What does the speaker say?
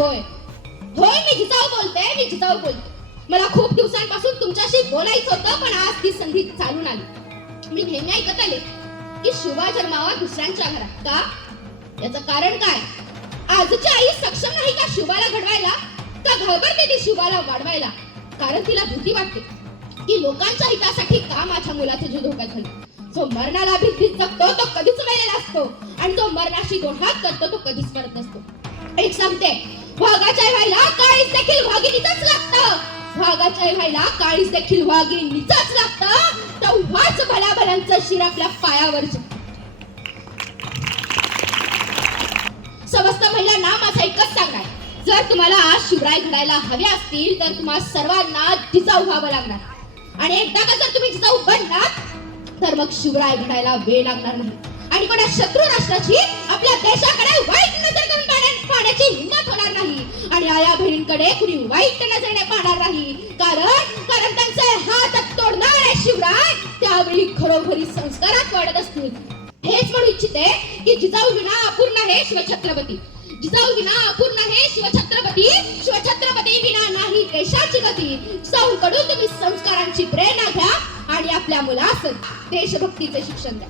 होय होय, मी जिजाऊ बोलते. मला खूप दिवसांपासून तुमच्याशी बोलायचं होतं, पण आज ती संधी चालून आली. मी नेहमी ऐकत आले की शुभा जन्मावा दुसऱ्यांच्या घरात. का? याचं कारण काय? आजची आई सक्षम नाही का शुभाला घडवायला? का घाबरते ती शुभाला वाढवायला? कारण तिला भीती वाटते की लोकांच्या हितासाठी का माझ्या मुलाचे जीव धोक्यात घालू. जो मरणाला भीत जगतो तो कधीच मेलेला असतो, आणि जो मरणाशी दोन हात करतो तो कधीच मरत नसतो. एक सांगते, वाघाच्या व्हायला काळीच देखील वाघिणीचंच लागतं. वाघाच्या व्हायला काळीच देखील वाघिणीचंच लागतं. तेव्हाच भल्याभल्यांचं शिर आपल्या पायावर. समस्त महिलांना माझं एकच सांगणार, जर तुम्हाला आज शिवराय घडायला हवे असतील तर तुम्हा सर्वांना जिजाऊ व्हावं लागणार. आणि एकदा का जर तुम्ही जिजाऊ बनलात तर मग शिवराय घडायला वेळ लागणार नाही. आणि कोणा शत्रू राष्ट्राची आपल्या देशाकडे वाईट नजर करून पाहण्याची हिंमत होणार नाही. आणि आया बहिणींकडे कुणी वाईट नजरेने पाहणार नाही. कारण त्यांचे हात तोडणारे शिवराय त्यावेळी घरोघरी संस्कारात वाढत असतील. हेच म्हणू इच्छिते की जिजाऊ विना अपूर्ण आहे शिवछत्रपती. जिजाऊ विना अपूर्ण आहे शिवछत्रपती. शिवछत्रपती विना नाही देशाची गती. जिजाऊकडून तुम्ही संस्कारांची प्रेरणा घ्या आणि आपल्या मुलास देशभक्तीचे शिक्षण द्या.